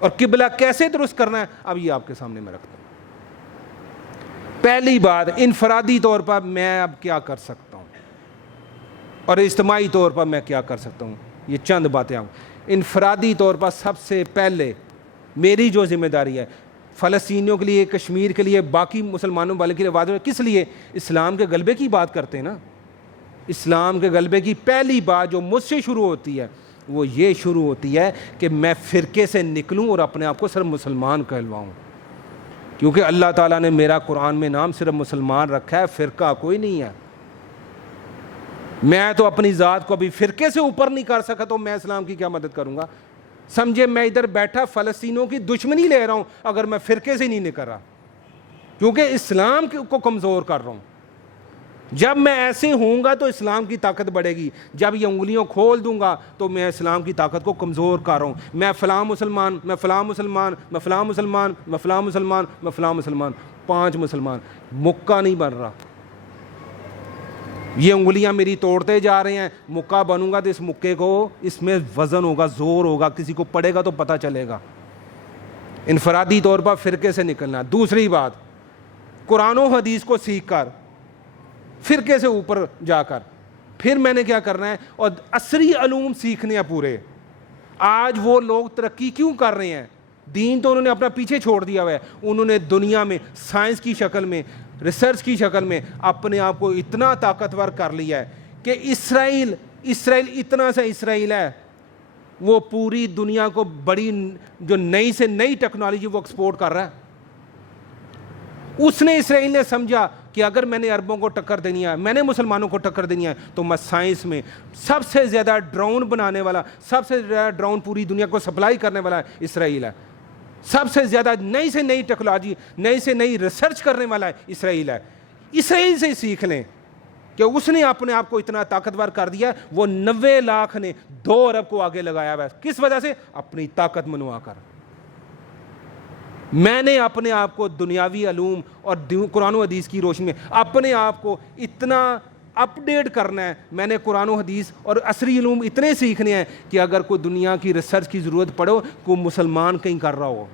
اور قبلہ کیسے درست کرنا ہے اب یہ آپ کے سامنے میں رکھتا ہوں۔ پہلی بات، انفرادی طور پر میں اب کیا کر سکتا ہوں اور اجتماعی طور پر میں کیا کر سکتا ہوں، یہ چند باتیں آپ۔ انفرادی طور پر سب سے پہلے میری جو ذمہ داری ہے فلسطینیوں کے لیے، کشمیر کے لیے، باقی مسلمانوں والے کے لیے واضح، کس لیے؟ اسلام کے غلبے کی بات کرتے ہیں نا۔ اسلام کے غلبے کی پہلی بات جو مجھ سے شروع ہوتی ہے وہ یہ شروع ہوتی ہے کہ میں فرقے سے نکلوں اور اپنے آپ کو صرف مسلمان کہلواؤں، کیونکہ اللہ تعالیٰ نے میرا قرآن میں نام صرف مسلمان رکھا ہے، فرقہ کوئی نہیں ہے۔ میں تو اپنی ذات کو ابھی فرقے سے اوپر نہیں کر سکا تو میں اسلام کی کیا مدد کروں گا؟ سمجھے میں ادھر بیٹھا فلسطینوں کی دشمنی لے رہا ہوں اگر میں فرقے سے نہیں نکل رہا، کیونکہ اسلام کو کمزور کر رہا ہوں۔ جب میں ایسے ہوں گا تو اسلام کی طاقت بڑھے گی، جب یہ انگلیوں کھول دوں گا تو میں اسلام کی طاقت کو کمزور کر رہا ہوں۔ میں فلاں مسلمان، میں فلاں مسلمان، میں فلاں مسلمان، میں فلاں مسلمان، میں فلاں مسلمان، 5 مسلمان، مکہ نہیں بن رہا۔ یہ انگلیاں میری توڑتے جا رہے ہیں، مکہ بنوں گا تو اس مکے کو، اس میں وزن ہوگا، زور ہوگا، کسی کو پڑے گا تو پتہ چلے گا۔ انفرادی طور پر فرقے سے نکلنا۔ دوسری بات، قرآن و حدیث کو سیکھ کر فرقے سے اوپر جا کر پھر میں نے کیا کرنا ہے، اور عصری علوم سیکھنے ہیں پورے۔ آج وہ لوگ ترقی کیوں کر رہے ہیں؟ دین تو انہوں نے اپنا پیچھے چھوڑ دیا ہوا ہے، انہوں نے دنیا میں سائنس کی شکل میں، ریسرچ کی شکل میں اپنے آپ کو اتنا طاقتور کر لیا ہے کہ اسرائیل اتنا سا اسرائیل ہے، وہ پوری دنیا کو بڑی جو نئی سے نئی ٹیکنالوجی وہ ایکسپورٹ کر رہا ہے۔ اسرائیل نے سمجھا کہ اگر میں نے عربوں کو ٹکر دینی ہے، میں نے مسلمانوں کو ٹکر دینی ہے، تو میں سائنس میں سب سے زیادہ ڈرون بنانے والا، سب سے زیادہ ڈرون پوری دنیا کو سپلائی کرنے والا اسرائیل ہے، سب سے زیادہ نئی سے نئی ٹیکنالوجی، نئی سے نئی ریسرچ کرنے والا اسرائیل ہے۔ اسرائیل سے سیکھ لیں کہ اس نے اپنے آپ کو اتنا طاقتور کر دیا، وہ 90 لاکھ نے 2 ارب کو آگے لگایا ہوا ہے۔ کس وجہ سے؟ اپنی طاقت منوا کر۔ میں نے اپنے آپ کو دنیاوی علوم اور قرآن و حدیث کی روشنی میں اپنے آپ کو اتنا اپ ڈیٹ کرنا ہے، میں نے قرآن و حدیث اور عصری علوم اتنے سیکھنے ہیں کہ اگر کوئی دنیا کی ریسرچ کی ضرورت پڑے، کوئی مسلمان کہیں کر رہا ہو،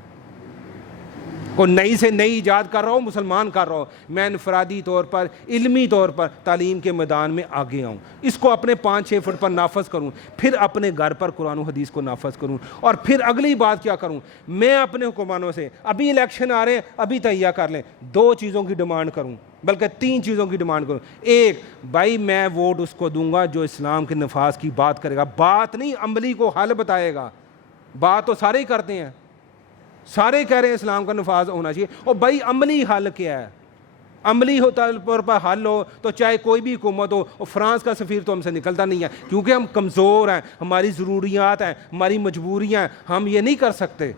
کوئی نئی سے نئی ایجاد کر رہا ہو، مسلمان کر رہا ہو، میں انفرادی طور پر، علمی طور پر تعلیم کے میدان میں آگے آؤں، اس کو اپنے 5-6 فٹ پر نافذ کروں، پھر اپنے گھر پر قرآن و حدیث کو نافذ کروں، اور پھر اگلی بات کیا کروں، میں اپنے حکمرانوں سے، ابھی الیکشن آ رہے ہیں، ابھی تہیہ کر لیں، 2 چیزوں کی ڈیمانڈ کروں، بلکہ 3 چیزوں کی ڈیمانڈ کروں۔ ایک، بھائی میں ووٹ اس کو دوں گا جو اسلام کے نفاذ کی بات کرے گا، بات نہیں، عملی کو حل بتائے گا۔ بات تو سارے ہی کرتے ہیں، سارے کہہ رہے ہیں اسلام کا نفاذ ہونا چاہیے، اور بھائی عملی حل کیا ہے؟ عملی طور پر حل ہو تو چاہے کوئی بھی حکومت ہو، اور فرانس کا سفیر تو ہم سے نکلتا نہیں ہے، کیونکہ ہم کمزور ہیں، ہماری ضروریات ہیں، ہماری مجبوریاں ہیں، ہم یہ نہیں کر سکتے۔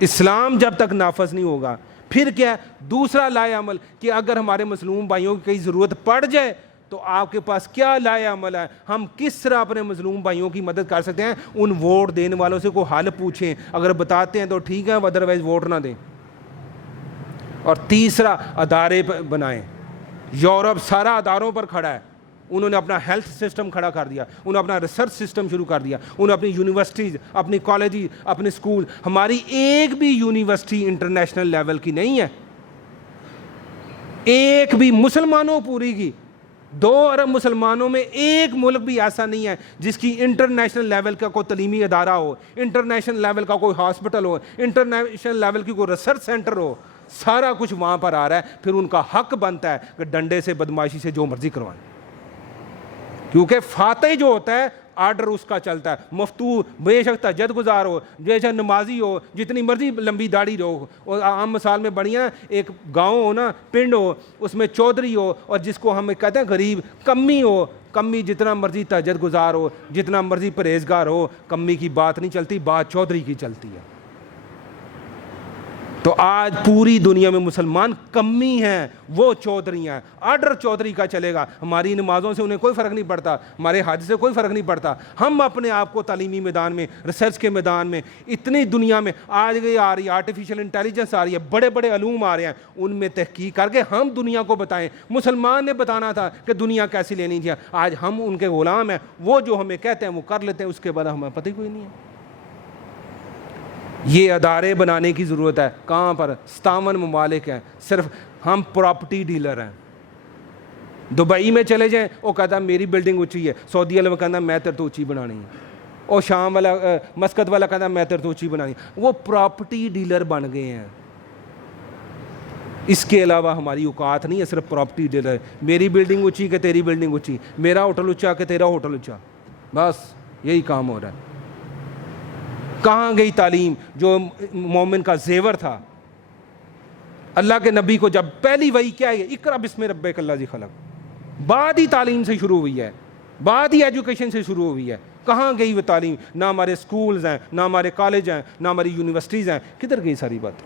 اسلام جب تک نافذ نہیں ہوگا، پھر کیا ہے؟ دوسرا لائے عمل کہ اگر ہمارے مظلوم بھائیوں کی کئی ضرورت پڑ جائے تو آپ کے پاس کیا لائے عمل ہے، ہم کس طرح اپنے مظلوم بھائیوں کی مدد کر سکتے ہیں؟ ان ووٹ دینے والوں سے کوئی حل پوچھیں، اگر بتاتے ہیں تو ٹھیک ہے، ادروائز ووٹ نہ دیں۔ اور تیسرا، ادارے بنائیں۔ یورپ سارا اداروں پر کھڑا ہے، انہوں نے اپنا ہیلتھ سسٹم کھڑا کر دیا، انہوں نے اپنا ریسرچ سسٹم شروع کر دیا، انہوں نے اپنی یونیورسٹیز، اپنی کالجز، اپنے اسکول، ہماری ایک بھی یونیورسٹی انٹرنیشنل لیول کی نہیں ہے، ایک بھی، مسلمانوں پوری کی 2 ارب مسلمانوں میں ایک ملک بھی ایسا نہیں ہے جس کی انٹرنیشنل لیول کا کوئی تعلیمی ادارہ ہو، انٹرنیشنل لیول کا کوئی ہاسپٹل ہو، انٹرنیشنل لیول کی کوئی ریسرچ سینٹر ہو، سارا کچھ وہاں پر آ رہا ہے۔ پھر ان کا حق بنتا ہے کہ ڈنڈے سے، بدماشی سے جو مرضی کروائیں، کیونکہ فاتح جو ہوتا ہے آرڈر اس کا چلتا ہے۔ مفتو بے شک تہجد گزار ہو، بے شک نمازی ہو، جتنی مرضی لمبی داڑھی ہو، اور عام مثال میں بڑھیا ایک گاؤں ہو نا، پنڈ ہو، اس میں چودھری ہو، اور جس کو ہم کہتے ہیں غریب، کمی ہو، کمی جتنا مرضی تہجد گزار ہو، جتنا مرضی پرہیزگار ہو، کمی کی بات نہیں چلتی، بات چودھری کی چلتی ہے۔ تو آج پوری دنیا میں مسلمان کمی ہیں، وہ چودھری ہیں، آرڈر چودھری کا چلے گا، ہماری نمازوں سے انہیں کوئی فرق نہیں پڑتا، ہمارے حج سے کوئی فرق نہیں پڑتا۔ ہم اپنے آپ کو تعلیمی میدان میں، ریسرچ کے میدان میں، اتنی دنیا میں آج گئی آ رہی ہے، آرٹیفیشل انٹیلیجنس آ رہی ہے، بڑے بڑے علوم آ رہے ہیں، ان میں تحقیق کر کے ہم دنیا کو بتائیں۔ مسلمان نے بتانا تھا کہ دنیا کیسی لینی چاہیے، آج ہم ان کے غلام ہیں، وہ جو ہمیں کہتے ہیں وہ کر لیتے ہیں، اس کے بعد ہمیں پتہ ہی کوئی نہیں ہے۔ یہ ادارے بنانے کی ضرورت ہے. کہاں پر؟ 57 ممالک ہیں, صرف ہم پراپرٹی ڈیلر ہیں. دبئی میں چلے جائیں, وہ کہتا ہے میری بلڈنگ اونچی ہے, سعودی عرب کہتا ہے میں تیرے تو اونچی بنانی ہے, اور شام والا مسقط والا کہتا ہے میں تیرے تو اونچی بنانی ہے. وہ پراپرٹی ڈیلر بن گئے ہیں. اس کے علاوہ ہماری اوقات نہیں ہے, صرف پراپرٹی ڈیلر. میری بلڈنگ اونچی کہ تیری بلڈنگ اونچی, میرا ہوٹل اونچا کہ تیرا ہوٹل اونچا, بس یہی کام ہو رہا ہے. کہاں گئی تعلیم جو مومن کا زیور تھا؟ اللہ کے نبی کو جب پہلی وحی کیا ہے, اقرا بسم ربک الذی خلق, بعد ہی تعلیم سے شروع ہوئی ہے, بعد ہی ایجوکیشن سے شروع ہوئی ہے. کہاں گئی وہ تعلیم؟ نہ ہمارے سکولز ہیں, نہ ہمارے کالج ہیں, نہ ہماری یونیورسٹیز ہیں. کدھر گئی ساری بات؟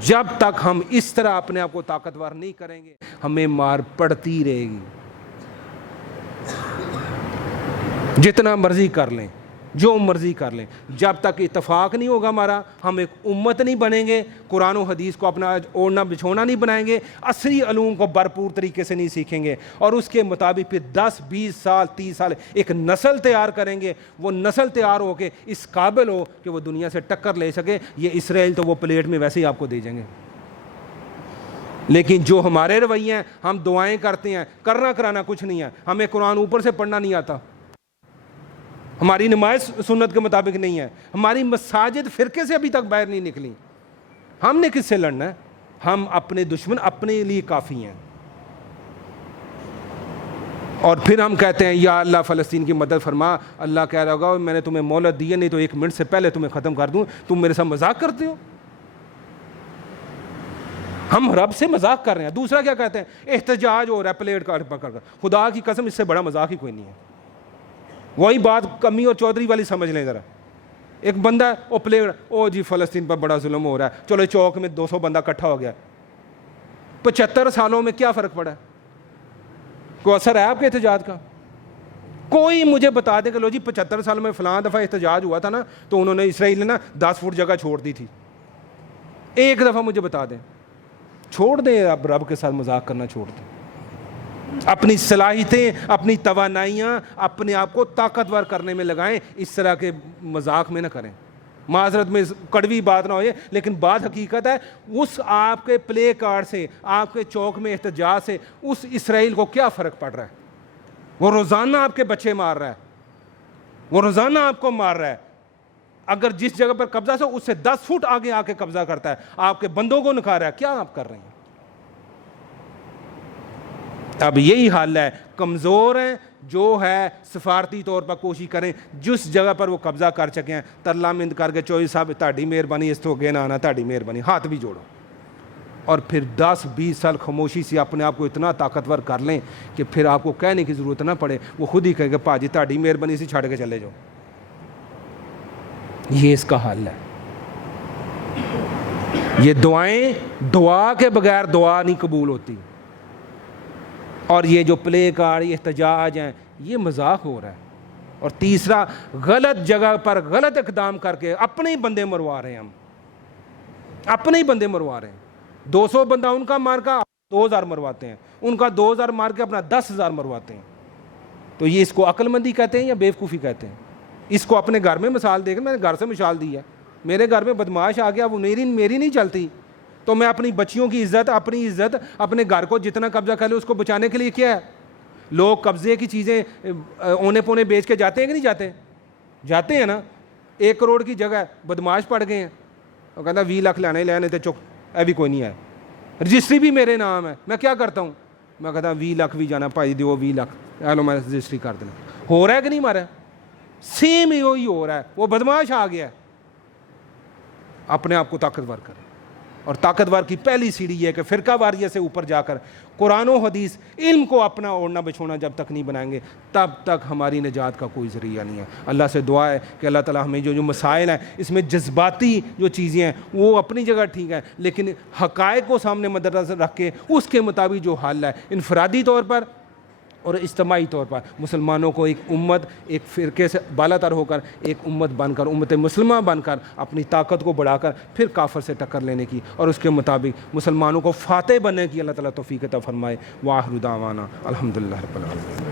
جب تک ہم اس طرح اپنے آپ کو طاقتور نہیں کریں گے, ہمیں مار پڑتی رہے گی. جتنا مرضی کر لیں, جو مرضی کر لیں, جب تک اتفاق نہیں ہوگا ہمارا, ہم ایک امت نہیں بنیں گے. قرآن و حدیث کو اپنا اوڑھنا بچھونا نہیں بنائیں گے, عصری علوم کو بھرپور طریقے سے نہیں سیکھیں گے, اور اس کے مطابق پھر 10 20 سال 30 سال ایک نسل تیار کریں گے. وہ نسل تیار ہو کے اس قابل ہو کہ وہ دنیا سے ٹکر لے سکے. یہ اسرائیل تو وہ پلیٹ میں ویسے ہی آپ کو دے جائیں گے. لیکن جو ہمارے رویے ہیں, ہم دعائیں کرتے ہیں, کرنا کرانا کچھ نہیں ہے. ہمیں قرآن اوپر سے پڑھنا نہیں آتا, ہماری نماز سنت کے مطابق نہیں ہے, ہماری مساجد فرقے سے ابھی تک باہر نہیں نکلی. ہم نے کس سے لڑنا ہے؟ ہم اپنے دشمن اپنے لیے کافی ہیں. اور پھر ہم کہتے ہیں یا اللہ فلسطین کی مدد فرما. اللہ کہہ رہا ہوگا میں نے تمہیں مہلت دی ہے, نہیں تو 1 منٹ سے پہلے تمہیں ختم کر دوں. تم میرے ساتھ مذاق کرتے ہو. ہم رب سے مذاق کر رہے ہیں. دوسرا کیا کہتے ہیں؟ احتجاج ہو رہا ہے پلیٹ کا پکڑ کر. خدا کی قسم اس سے بڑا مذاق ہی کوئی نہیں ہے. وہی بات کمی اور چودھری والی سمجھ لیں ذرا. ایک بندہ او پلیٹ, او جی فلسطین پر بڑا ظلم ہو رہا ہے, چلو چوک میں 200 بندہ اکٹھا ہو گیا. 75 سالوں میں کیا فرق پڑا ہے؟ کوئی اثر ہے آپ کے احتجاج کا؟ کوئی مجھے بتا دے کہ لو جی 75 سالوں میں فلاں دفعہ احتجاج ہوا تھا نا, تو انہوں نے اسرائیل نے نا 10 فٹ جگہ چھوڑ دی تھی. ایک دفعہ مجھے بتا دیں. چھوڑ دیں, اب رب کے ساتھ مذاق کرنا چھوڑ دیں. اپنی صلاحیتیں, اپنی توانائیاں اپنے آپ کو طاقتور کرنے میں لگائیں, اس طرح کے مذاق میں نہ کریں. معذرت میں کڑوی بات نہ ہوئے, لیکن بات حقیقت ہے. اس آپ کے پلے کارڈ سے, آپ کے چوک میں احتجاج سے اس اسرائیل کو کیا فرق پڑ رہا ہے؟ وہ روزانہ آپ کے بچے مار رہا ہے, وہ روزانہ آپ کو مار رہا ہے. اگر جس جگہ پر قبضہ سے اس سے 10 فٹ آگے آ کے قبضہ کرتا ہے, آپ کے بندوں کو نکھار رہا ہے. کیا آپ کر رہے ہیں؟ اب یہی حال ہے. کمزور ہیں جو ہے سفارتی طور پر کوشش کریں, جس جگہ پر وہ قبضہ کر چکے ہیں ترلا مند کر کے چوہی صاحب تہاڈی مہربانی, اس تو اگے نہ آنا, تہاڈی مہربانی, ہاتھ بھی جوڑو. اور پھر 10 20 سال خاموشی سے اپنے آپ کو اتنا طاقتور کر لیں کہ پھر آپ کو کہنے کی ضرورت نہ پڑے. وہ خود ہی کہے کہ پاجی تہاڈی مہربانی سے چھڑ کے چلے جاؤ. یہ اس کا حل ہے. یہ دعائیں, دعا کے بغیر دعا نہیں قبول ہوتی. اور یہ جو پلے کارڈ احتجاج ہیں, یہ مذاق ہو رہا ہے. اور تیسرا, غلط جگہ پر غلط اقدام کر کے اپنے ہی بندے مروا رہے ہیں. ہم اپنے ہی بندے مروا رہے ہیں. 200 بندہ ان کا مار کا 2000 مرواتے ہیں, ان کا 2000 مار کے اپنا 10,000 مرواتے ہیں. تو یہ اس کو عقل مندی کہتے ہیں یا بیوقوفی کہتے ہیں؟ اس کو اپنے گھر میں مثال دے کر, میں نے گھر سے مثال دی ہے. میرے گھر میں بدماش آ گیا, وہ میری نہیں چلتی, تو میں اپنی بچیوں کی عزت, اپنی عزت, اپنے گھر کو جتنا قبضہ کر لے اس کو بچانے کے لیے کیا ہے. لوگ قبضے کی چیزیں اونے پونے بیچ کے جاتے ہیں کہ نہیں جاتے؟ جاتے ہیں نا. 1 کروڑ کی جگہ بدماش پڑ گئے ہیں, وہ کہتا 20 لاکھ لینے تھے, چک ابھی کوئی نہیں ہے, رجسٹری بھی میرے نام ہے. میں کیا کرتا ہوں, میں کہتا 20 لاکھ بھی جانا بھائی دیو 20 لاکھ, چلو میں رجسٹری کر دینا. ہو رہا ہے کہ نہیں مارا؟ سیم ہی ہو رہا ہے. وہ بدماش آ گیا ہے. اپنے آپ کو طاقتور کریں. اور طاقتور کی پہلی سیڑھی یہ ہے کہ فرقہ واریت سے اوپر جا کر قرآن و حدیث علم کو اپنا اوڑھنا بچھونا جب تک نہیں بنائیں گے, تب تک ہماری نجات کا کوئی ذریعہ نہیں ہے. اللہ سے دعا ہے کہ اللہ تعالیٰ ہمیں جو مسائل ہیں, اس میں جذباتی جو چیزیں ہیں وہ اپنی جگہ ٹھیک ہیں, لیکن حقائق کو سامنے مد نظر رکھ کے اس کے مطابق جو حل ہے, انفرادی طور پر اور اجتماعی طور پر مسلمانوں کو ایک امت, ایک فرقے سے بالا تر ہو کر ایک امت بن کر, امت مسلمہ بن کر اپنی طاقت کو بڑھا کر پھر کافر سے ٹکر لینے کی, اور اس کے مطابق مسلمانوں کو فاتح بننے کی اللہ تعالیٰ توفیق عطا فرمائے. وآخر دعوانا الحمدللہ رب العالمین.